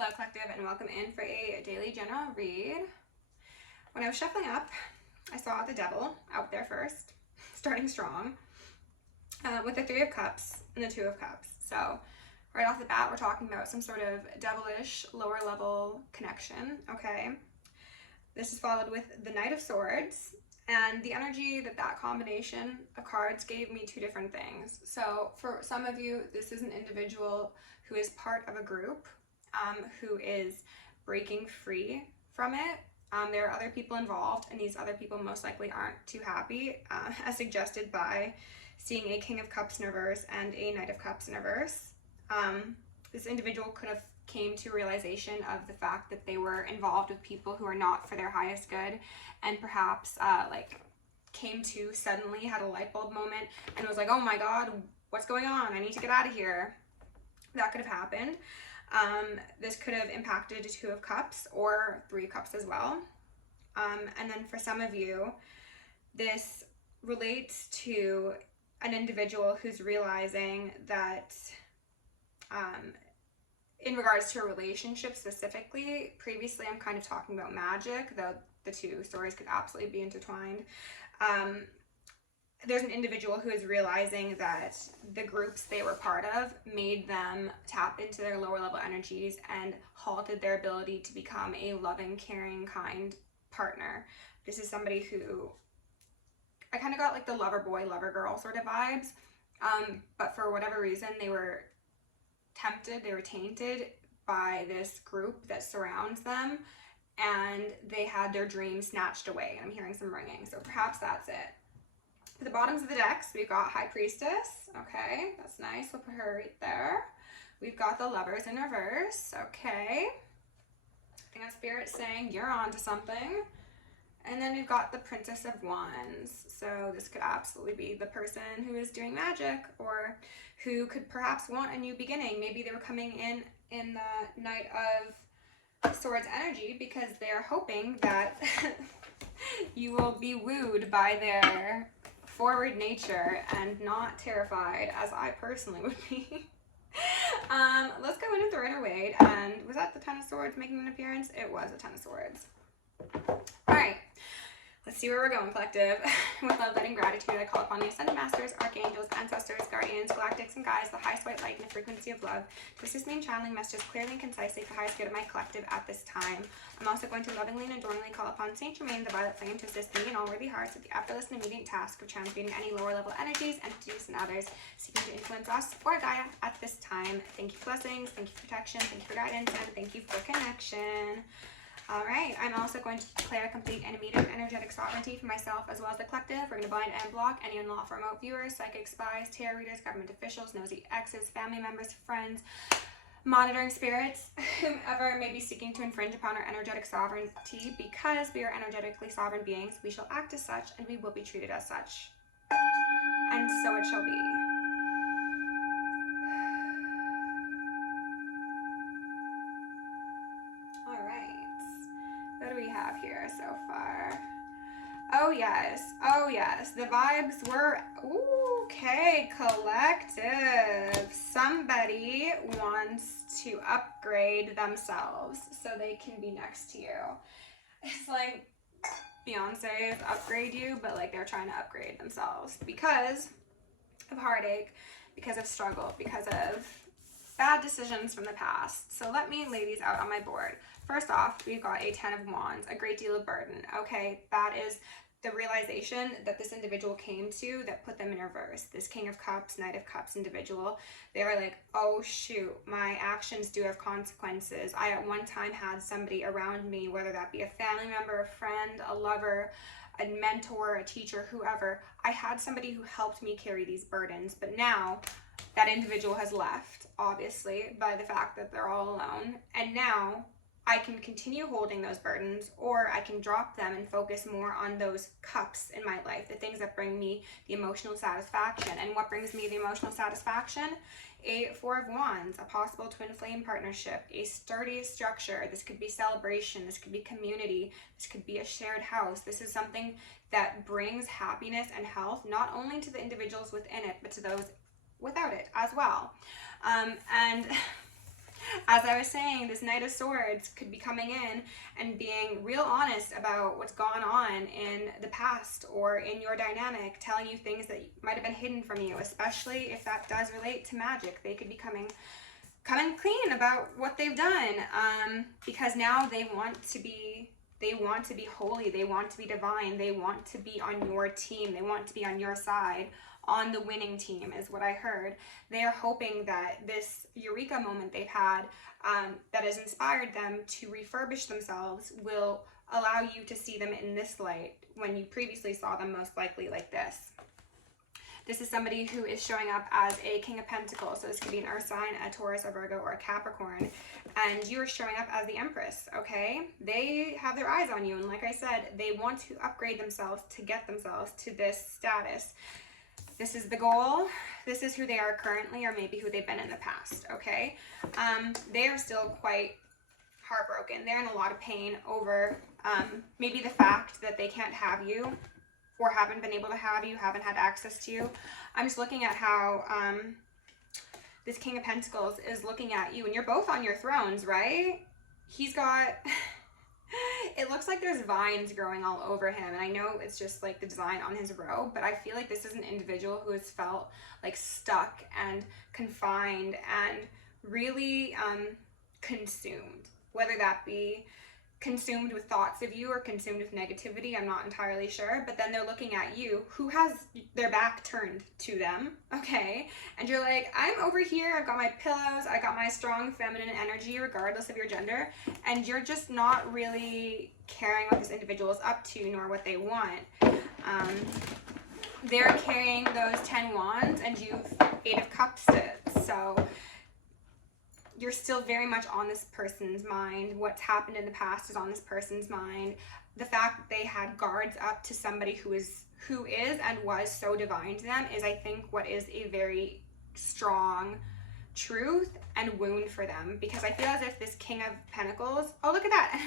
Hello Collective, and welcome in for a daily general read. When I was shuffling up, I saw the Devil out there first, starting strong, with the Three of Cups and the Two of Cups. So right off the bat, we're talking about some sort of devilish lower level connection, okay? This is followed with the Knight of Swords, and the energy that combination of cards gave me two different things. So for some of you, this is an individual who is part of a group, who is breaking free from it. There are other people involved, and these other people most likely aren't too happy, as suggested by seeing a King of Cups in reverse and a Knight of Cups in reverse. This individual could have came to realization of the fact that they were involved with people who are not for their highest good, and perhaps came to suddenly, had a light bulb moment and was like, oh my god, what's going on? I need to get out of here. That could have happened. This could have impacted Two of Cups or Three Cups as well. And then for some of you, this relates to an individual who's realizing that in regards to a relationship specifically, previously I'm kind of talking about magic, though the two stories could absolutely be intertwined. There's an individual who is realizing that the groups they were part of made them tap into their lower level energies and halted their ability to become a loving, caring, kind partner. This is somebody who I kind of got like the lover boy, lover girl sort of vibes, but for whatever reason they were tempted, they were tainted by this group that surrounds them, and they had their dreams snatched away. And I'm hearing some ringing, so perhaps that's it. For the bottoms of the decks, we've got High Priestess. Okay, that's nice. We'll put her right there. We've got the Lovers in reverse. Okay. I think that's Spirit saying you're on to something. And then we've got the Princess of Wands. So this could absolutely be the person who is doing magic, or who could perhaps want a new beginning. Maybe they were coming in the Knight of Swords energy because they're hoping that you will be wooed by their forward nature and not terrified, as I personally would be. Let's go in with the Rider Waite. And was that the Ten of Swords making an appearance? It was a Ten of Swords. Alright, let's see where we're going, Collective. With love, light, and gratitude, I call upon the Ascended Masters, Archangels, Ancestors, Guardians, Galactics, and Guides, the highest white light and the frequency of love, to assist me in channeling messages clearly and concisely for the highest good of my collective at this time. I'm also going to lovingly and adorningly call upon Saint Germain, the Violet Flame, to assist me and all worthy hearts with the effortless and immediate task of transmuting any lower level energies, entities, and others seeking to influence us or Gaia at this time. Thank you for blessings, thank you for protection, thank you for guidance, and thank you for connection. Alright, I'm also going to declare complete and immediate energetic sovereignty for myself as well as the collective. We're going to blind and block any unlawful remote viewers, psychic spies, tarot readers, government officials, nosy exes, family members, friends, monitoring spirits, whomever may be seeking to infringe upon our energetic sovereignty. Because we are energetically sovereign beings, we shall act as such and we will be treated as such. And so it shall be. What do we have here so far? Oh yes, the vibes were, okay, collective. Somebody wants to upgrade themselves so they can be next to you. It's like Beyonce's upgrade you, but like they're trying to upgrade themselves because of heartache, because of struggle, because of bad decisions from the past. So let me lay these out on my board. First off, we've got a Ten of Wands, a great deal of burden. Okay, that is the realization that this individual came to that put them in reverse. This King of Cups, Knight of Cups individual, they were like, oh shoot, my actions do have consequences. I at one time had somebody around me, whether that be a family member, a friend, a lover, a mentor, a teacher, whoever. I had somebody who helped me carry these burdens, but now that individual has left, obviously, by the fact that they're all alone. And now I can continue holding those burdens, or I can drop them and focus more on those cups in my life, the things that bring me the emotional satisfaction. And what brings me the emotional satisfaction? A Four of Wands, a possible twin flame partnership, a sturdy structure. This could be celebration, this could be community, this could be a shared house. This is something that brings happiness and health, not only to the individuals within it, but to those without it as well. And As I was saying, this Knight of Swords could be coming in and being real honest about what's gone on in the past or in your dynamic, telling you things that might have been hidden from you, especially if that does relate to magic. They could be coming clean about what they've done, because now they want to be holy, they want to be divine, they want to be on your team, they want to be on your side, on the winning team is what I heard. They are hoping that this eureka moment they've had, that has inspired them to refurbish themselves, will allow you to see them in this light when you previously saw them most likely like this. This is somebody who is showing up as a King of Pentacles. So this could be an Earth sign, a Taurus, a Virgo, or a Capricorn. And you are showing up as the Empress, okay? They have their eyes on you. And like I said, they want to upgrade themselves to get themselves to this status. This is the goal. This is who they are currently, or maybe who they've been in the past, okay? They are still quite heartbroken. They're in a lot of pain over maybe the fact that they can't have you, or haven't been able to have you, haven't had access to you. I'm just looking at how this King of Pentacles is looking at you, and you're both on your thrones, right? He's got, it looks like there's vines growing all over him, and I know it's just like the design on his robe, but I feel like this is an individual who has felt like stuck and confined and really consumed, whether that be consumed with thoughts of you or consumed with negativity, I'm not entirely sure, but then they're looking at you who has their back turned to them, okay? And you're like, I'm over here, I've got my pillows, I got my strong feminine energy regardless of your gender, and you're just not really caring what this individual is up to nor what they want. They're carrying those 10 wands and you've 8 of cups sits, so you're still very much on this person's mind. What's happened in the past is on this person's mind. The fact that they had guards up to somebody who is and was so divine to them is, I think, what is a very strong truth and wound for them. Because I feel as if this King of Pentacles, oh, look at that.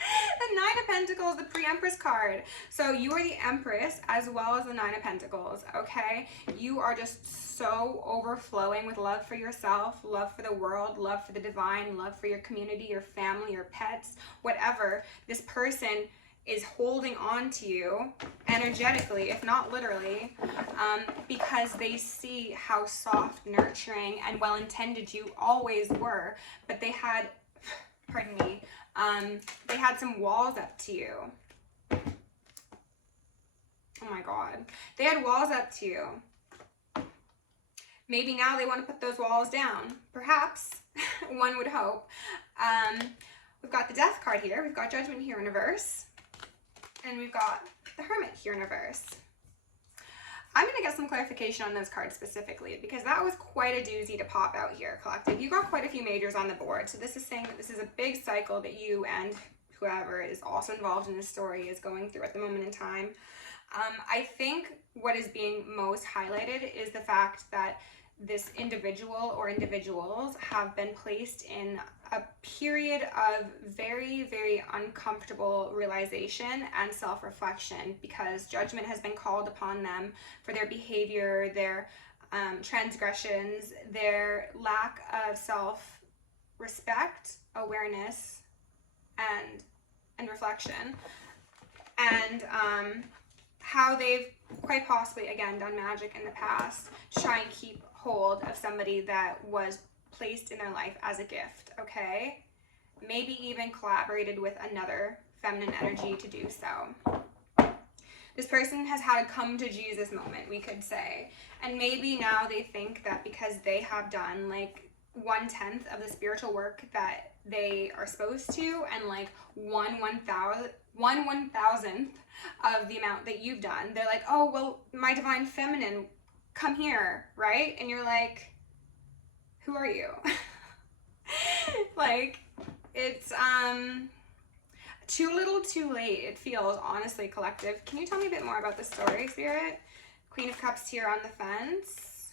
The Nine of Pentacles, the pre-Empress card. So you are the Empress as well as the Nine of Pentacles, okay? You are just so overflowing with love for yourself, love for the world, love for the divine, love for your community, your family, your pets, whatever. This person is holding on to you energetically, if not literally, because they see how soft, nurturing, and well-intended you always were, but they had, pardon me, they had some walls up to you. Oh my God. They had walls up to you. Maybe now they want to put those walls down. Perhaps, one would hope. We've got the Death card here. We've got Judgment here in reverse. And we've got the Hermit here in reverse. I'm going to get some clarification on those cards specifically, because that was quite a doozy to pop out here, collective. You got quite a few majors on the board. So this is saying that this is a big cycle that you and whoever is also involved in this story is going through at the moment in time. I think what is being most highlighted is the fact that this individual or individuals have been placed in a period of very, very uncomfortable realization and self-reflection, because judgment has been called upon them for their behavior, their transgressions, their lack of self-respect, awareness, and reflection, and how they've quite possibly, again, done magic in the past to try and keep hold of somebody that was placed in their life as a gift, okay? Maybe even collaborated with another feminine energy to do so. This person has had a come to Jesus moment, we could say. And maybe now they think that because they have done like 1/10 of the spiritual work that they are supposed to, and like 1/1000th of the amount that you've done, they're like, oh, well, my divine feminine, come here, right? And you're like, who are you? Like, it's too little too late, it feels, honestly, collective. Can you tell me a bit more about the story, Spirit? Queen of Cups here on the fence,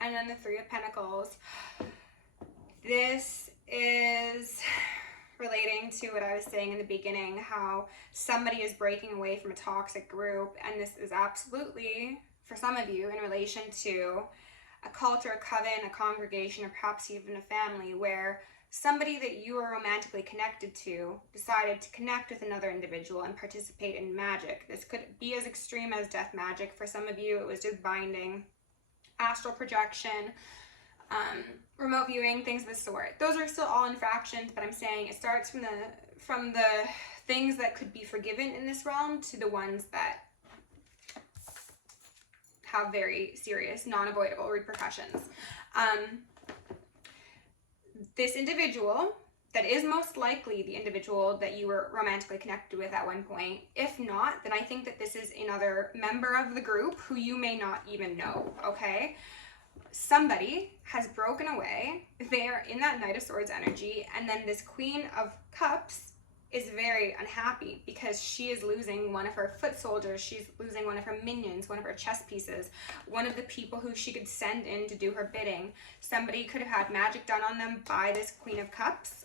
and then the Three of Pentacles. This is relating to what I was saying in the beginning, how somebody is breaking away from a toxic group, and this is absolutely, for some of you, in relation to a cult or a coven, a congregation, or perhaps even a family where somebody that you are romantically connected to decided to connect with another individual and participate in magic. This could be as extreme as death magic. For some of you, it was just binding, astral projection, remote viewing, things of the sort. Those are still all infractions, but I'm saying it starts from the things that could be forgiven in this realm to the ones that have very serious, non-avoidable repercussions. This individual, that is most likely the individual that you were romantically connected with at one point. If not, then I think that this is another member of the group who you may not even know, okay? Somebody has broken away. They're in that Knight of Swords energy, and then this Queen of Cups is very unhappy because she is losing one of her foot soldiers, she's losing one of her minions, one of her chess pieces, one of the people who she could send in to do her bidding. Somebody could have had magic done on them by this Queen of Cups.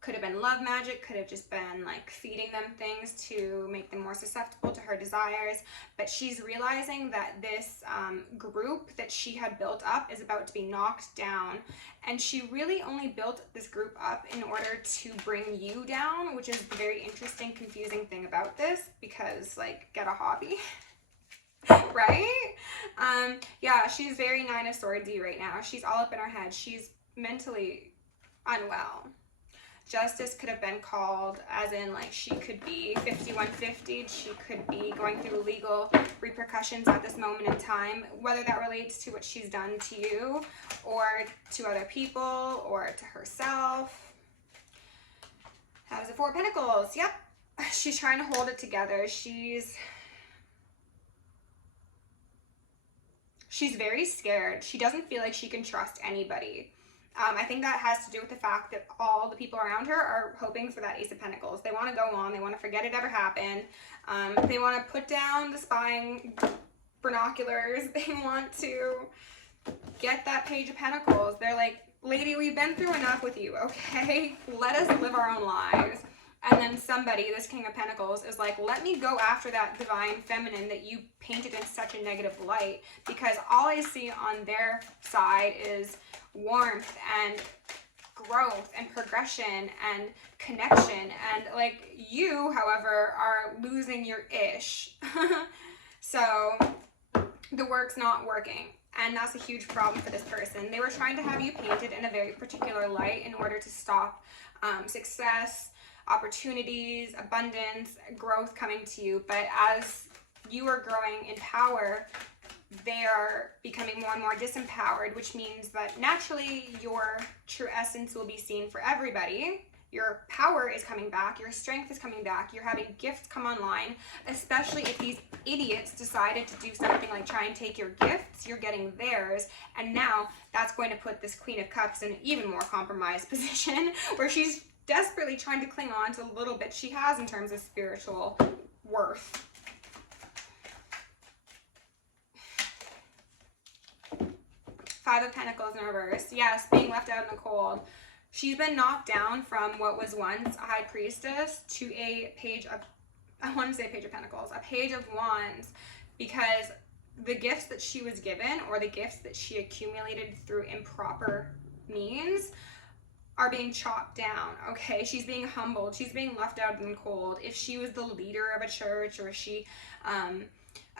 Could have been love magic, could have just been like feeding them things to make them more susceptible to her desires. But she's realizing that this group that she had built up is about to be knocked down. And she really only built this group up in order to bring you down, which is the very interesting, confusing thing about this, because like, get a hobby. Right? Yeah, she's very Nine of Swords-y right now. She's all up in her head. She's mentally unwell. Justice could have been called, as in like she could be 5150, she could be going through legal repercussions at this moment in time, whether that relates to what she's done to you or to other people or to herself. That was the Four of Pentacles. Yep, she's trying to hold it together. She's very scared. She doesn't feel like she can trust anybody. I think that has to do with the fact that all the people around her are hoping for that Ace of Pentacles. They want to go on. They want to forget it ever happened. They want to put down the spying binoculars. They want to get that Page of Pentacles. They're like, lady, we've been through enough with you, okay? Let us live our own lives. And then somebody, this King of Pentacles, is like, let me go after that divine feminine that you painted in such a negative light, because all I see on their side is warmth and growth and progression and connection, and like you, however, are losing your ish. So the work's not working, and that's a huge problem for this person. They were trying to have you painted in a very particular light in order to stop success, opportunities, abundance, growth coming to you. But as you are growing in power, they are becoming more and more disempowered, which means that naturally your true essence will be seen for everybody. Your power is coming back, your strength is coming back, you're having gifts come online, especially if these idiots decided to do something like try and take your gifts, you're getting theirs, and now that's going to put this Queen of Cups in an even more compromised position where she's desperately trying to cling on to the little bit she has in terms of spiritual worth. Five of Pentacles in reverse. Yes, being left out in the cold. She's been knocked down from what was once a High Priestess to a Page of, I want to say Page of Pentacles, a Page of Wands, because the gifts that she was given, or the gifts that she accumulated through improper means, are being chopped down, okay? She's being humbled. She's being left out in the cold. If she was the leader of a church, or she,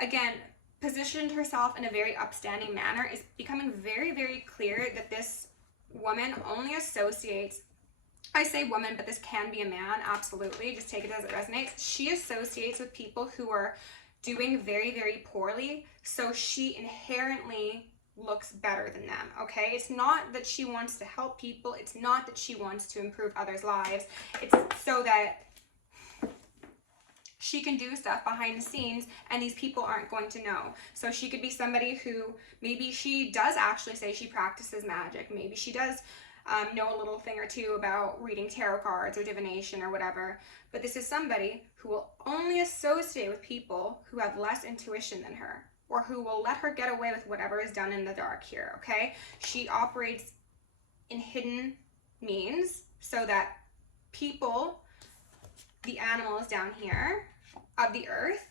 again, positioned herself in a very upstanding manner, it's becoming very, very clear that this woman only associates, I say woman, but this can be a man, absolutely, just take it as it resonates. She associates with people who are doing very, very poorly, so she inherently looks better than them, okay? It's not that she wants to help people, it's not that she wants to improve others' lives, it's so that she can do stuff behind the scenes and these people aren't going to know. So she could be somebody who, maybe she does actually say she practices magic, maybe she does know a little thing or two about reading tarot cards or divination or whatever, but this is somebody who will only associate with people who have less intuition than her, or who will let her get away with whatever is done in the dark here, okay? She operates in hidden means so that people, the animals down here of the earth,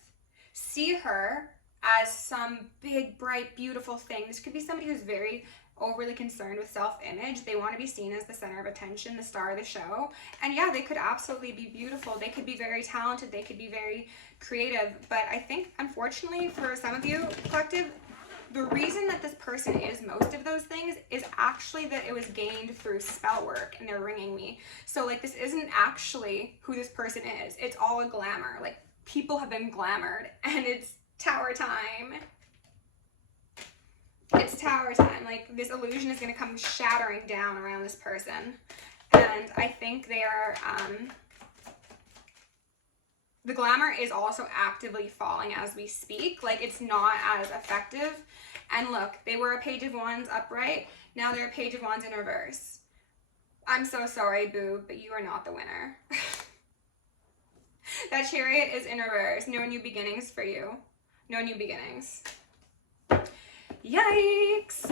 see her as some big, bright, beautiful thing. This could be somebody who's very overly concerned with self-image. They want to be seen as the center of attention, the star of the show. And yeah, they could absolutely be beautiful. They could be very talented. They could be very creative. But I think, unfortunately, for some of you, collective, the reason that this person is most of those things is actually that it was gained through spell work, and they're ringing me. So like, this isn't actually who this person is. It's all a glamour. Like, people have been glamored, and it's tower time. It's tower time. Like, this illusion is going to come shattering down around this person. And I think they are, the glamour is also actively falling as we speak. Like, it's not as effective. And look, they were a Page of Wands upright. Now they're a Page of Wands in reverse. I'm so sorry, boo, but you are not the winner. That Chariot is in reverse. No new beginnings for you. No new beginnings. Yikes.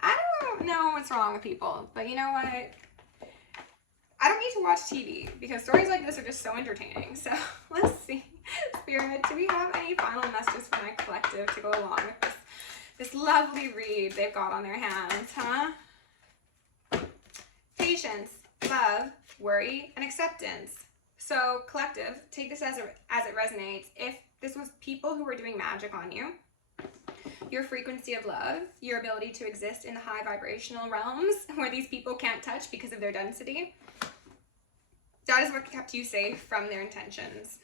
I don't know what's wrong with people, but you know what? I don't need to watch TV because stories like this are just so entertaining. So let's see. Spirit, do we have any final messages for my collective to go along with this lovely read they've got on their hands, huh? Patience, love, worry, and acceptance. So collective, take this as it resonates. If this was people who were doing magic on you, your frequency of love, your ability to exist in the high vibrational realms where these people can't touch because of their density, that is what kept you safe from their intentions.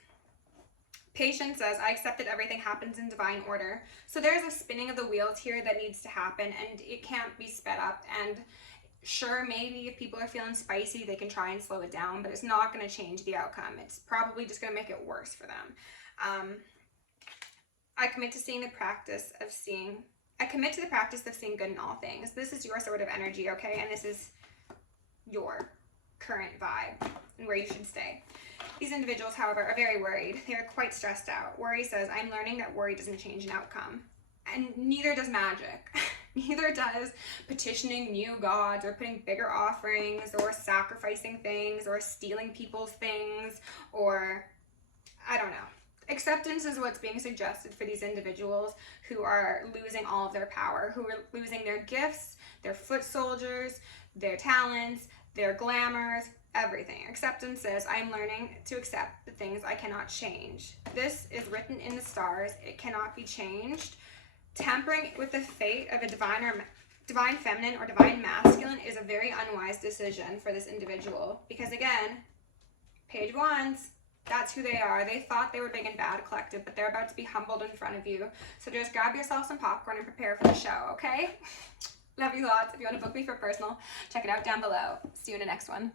Patience says, I accept that everything happens in divine order. So there's a spinning of the wheels here that needs to happen, and it can't be sped up. And sure, maybe if people are feeling spicy, they can try and slow it down, but it's not going to change the outcome. It's probably just going to make it worse for them. I commit to the practice of seeing good in all things. This is your sort of energy, okay? And this is your current vibe and where you should stay. These individuals, however, are very worried. They are quite stressed out. Worry says, I'm learning that worry doesn't change an outcome. And neither does magic. Neither does petitioning new gods or putting bigger offerings or sacrificing things or stealing people's things or, I don't know. Acceptance is what's being suggested for these individuals who are losing all of their power, who are losing their gifts, their foot soldiers, their talents, their glamours, everything. Acceptance says, I am learning to accept the things I cannot change. This is written in the stars. It cannot be changed. Tampering with the fate of a divine feminine or divine masculine is a very unwise decision for this individual. Because again, Page of Wands, that's who they are. They thought they were big and bad, collective, but they're about to be humbled in front of you. So just grab yourself some popcorn and prepare for the show, okay? Love you lots. If you want to book me for personal, check it out down below. See you in the next one.